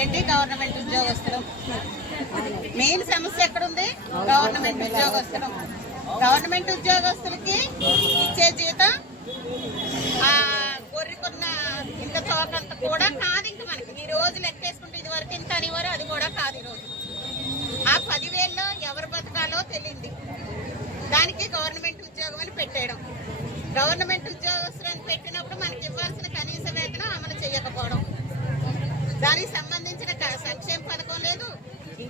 ఏంటి? గవర్నమెంట్ ఉద్యోగస్తులు. మెయిన్ సమస్య ఎక్కడుంది? గవర్నమెంట్ ఉద్యోగస్తులు. గవర్నమెంట్ ఉద్యోగస్తులకి ఇచ్చే జీతం ఆ గొర్రెకున్న ఇంత తోకంత కూడా కాదు ఇంక మనకి. ఈ రోజు లెక్కేసుకుంటే ఇది వరకు ఇంత అనేవారు అది కూడా కాదు ఈ రోజు. ఆ పదివేల్లో ఎవరు బతకాలో తెలియంది దానికి గవర్నమెంట్ ఉద్యోగం అని పెట్టేయడం. గవర్నమెంట్ ఉద్యోగస్తులను పెట్టినప్పుడు మనకి ఇవ్వాల్సిన కనీస వేతనం అమలు చేయకపోవడం. దానికి సంబంధించిన క- సంక్షేమ పథకం లేదు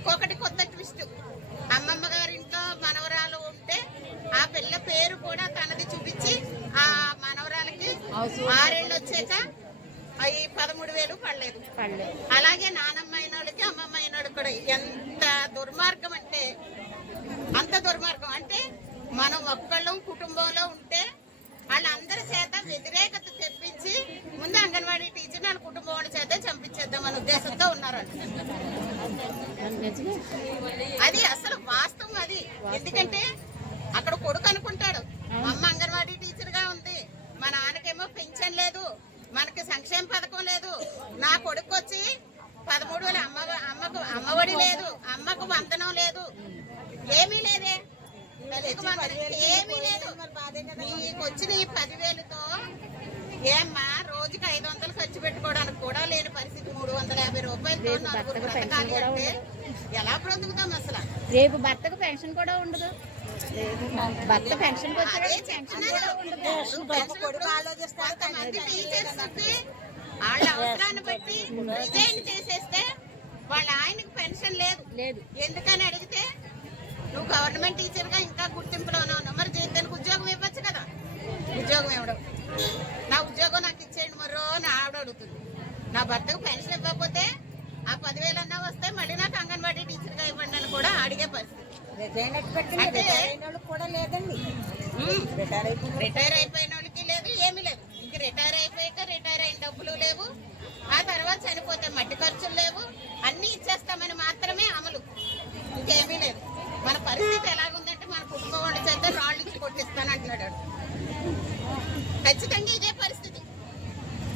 ఇంకొకటి కొత్త ట్విస్ట్. అమ్మమ్మ గారి ఇంట్లో మనవరాలు ఉంటే ఆ పిల్ల పేరు కూడా తనది చూపించి ఆ మనవరాలకి ఆరేళ్ళు వచ్చాక అవి పదమూడు వేలు పడలేదు. అలాగే నానమ్మ అయిన వాళ్ళకి అమ్మమ్మ అయిన వాళ్ళకి కూడా ఎంత దుర్మార్గం అంటే అంత దుర్మార్గం అంటే మనం ఒక్కళ్ళం కుటుంబంలో ఉంటే వాళ్ళందరి చేత వ్యతిరేకత తెప్పించి ముందు అంగన్వాడీ టీచర్ వాళ్ళ కుటుంబం వాళ్ళ చేత చంపించేద్దాం అనే ఉద్దేశంతో ఉన్నారు. అది అసలు వాస్తవం అది. ఎందుకంటే అక్కడ కొడుకు అనుకుంటాడు అమ్మ అంగన్వాడీ టీచర్గా ఉంది మా నాన్నకేమో పెన్షన్ లేదు మనకి సంక్షేమ పథకం లేదు నా కొడుకు వచ్చి పదమూడు వేల అమ్మ అమ్మకు అమ్మఒడి లేదు అమ్మకు వందనం లేదు. ఏమీ లేదే. ఏమీ లేదు. నీకు వచ్చిన ఈ పదివేలతో ఏమ్మా రోజుకి ఐదు వందలు ఖర్చు పెట్టుకోవడానికి కూడా లేని పరిస్థితి మూడు బ్రతకాలి అంటే ఎలా బ్రతుకుతాం అసలు? రేపు భర్తకు పెన్షన్ కూడా ఉండదు. భర్త పెన్షన్. పెన్షన్ వాళ్ళ అవసరాన్ని బట్టి రిజైన్ చేసేస్తే వాళ్ళ ఆయనకు పెన్షన్ లేదు. లేదు. ఎందుకని అడిగితే నువ్వు గవర్నమెంట్ టీచర్గా ఇంకా గుర్తింపులోనే ఉన్నావు. మరి జీతానికి ఉద్యోగం ఇవ్వచ్చు కదా? ఉద్యోగం ఇవ్వడం. నా ఉద్యోగం నాకు ఇచ్చేయండి మరో అని ఆవిడ అడుగుతుంది. నా భర్తకు పెన్షన్ ఇవ్వకపోతే ఆ పదివేలు అన్నా వస్తే మళ్ళీ నాకు అంగన్వాడీ టీచర్గా ఇవ్వండి అని కూడా అడిగే పరిస్థితి అంటే కూడా లేదండి ఉమ్, రిటైర్ అయిపోయిన వాళ్ళకి లేదు ఏమీ లేదు. ఇంక రిటైర్ అయిపోయాక రిటైర్ అయిన డబ్బులు లేవు. ఆ తర్వాత చనిపోతే మట్టి ఖర్చులు లేవు. అన్ని ఇచ్చేస్తామని మాత్రమే అమలు. ఇంకేమీ లేదు. మన పరిస్థితి ఎలాగుందంటే మన కుటుంబం వాళ్ళ చేత రాళ్ళు ఇచ్చి కొట్టిస్తాను అంటున్నాడు వాడు. ఖచ్చితంగా ఇదే పరిస్థితి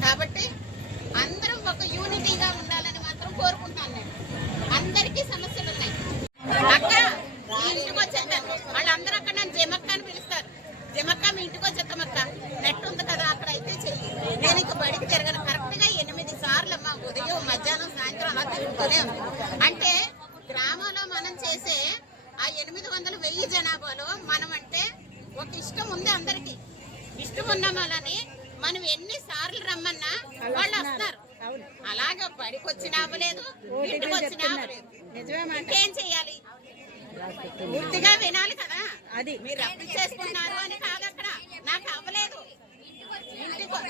కాబట్టి అందరం ఒక యూనిటీగా ఉండాలని మాత్రం కోరుకుంటాను నేను అందరికీ సమస్యలు ఉన్నాయి అక్క మీ ఇంటికి వచ్చేద్దాం వాళ్ళందరూ అక్కడ నన్ను జమక్క అని పిలుస్తారు జమక్క మీ ఇంటికి వచ్చేద్దాం అక్క నెట్ ఉంది కదా అక్కడ అయితే చెయ్యి నేను ఇంక బడికి తిరగను కరెక్ట్గా ఎనిమిది సార్లు అమ్మా ఉదయం మధ్యాహ్నం సాయంత్రం అలా తిరుగుతూనే ఉంది అంటే గ్రామంలో మనం చేసే ఆ ఎనిమిది వందల వెయ్యి జనాభాలో మనం అంటే ఒక ఇష్టం ఉంది అందరికి. ఇష్టం ఉన్న వాళ్ళని మనం ఎన్ని సార్లు రమ్మన్నా వాళ్ళు వస్తారు అలాగే బడికి వచ్చినా అవ్వలేదు ఇంటికి వచ్చినా అవ్వలేదు. ఇంకేం చెయ్యాలి పూర్తిగా వినాలి కదా. అది. మీరు రప్పించేసుకున్నారు అని కాదు అక్కడ. నాకు అవ్వలేదు. ఇంటికి ఒక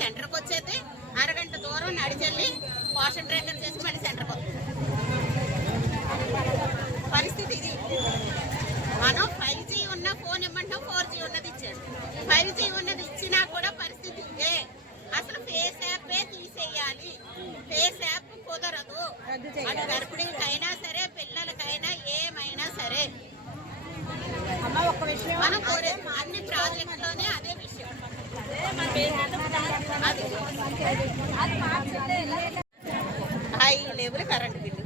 సెంటర్కి వచ్చేది అరగంట దూరం నడిచెళ్ళి పోషన్ ట్రేకర్ చేసి మళ్ళీ సెంటర్కి వస్తుంది పరిస్థితి ఇది. మనం ఫైవ్ జీ ఉన్న ఫోన్ ఇమ్మంటాం ఫోర్ జీ ఉన్నది ఇచ్చాడు. ఫైవ్ జీ ఉన్నది ఇచ్చినా కూడా పరిస్థితి ఇదే. అసలు ఫేస్ యాపే తీసేయాలి. ఫేస్ యాప్ కుదరదు. అది గర్భిణీలకైనా సరే పిల్లలకైనా ఏమైనా సరే. మనం అన్ని ప్రాజెక్టులోనే high level current bill.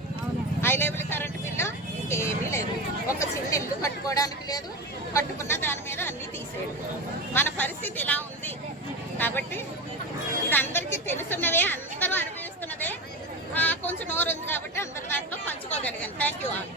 High level current bill ఇంకేమీ లేదు. ఒక చిన్న ఇల్లు కట్టుకోవడానికి లేదు. కట్టుకున్న దాని మీద అన్ని తీసేయడం. మన పరిస్థితి ఇలా ఉంది. కాబట్టి ఇది అందరికీ తెలుసున్నదే అందరూ అనుభవిస్తున్నదే. కొంచెం నోరు ఉంది కాబట్టి అందరి దాంట్లో పంచుకోగలిగాను. Thank you all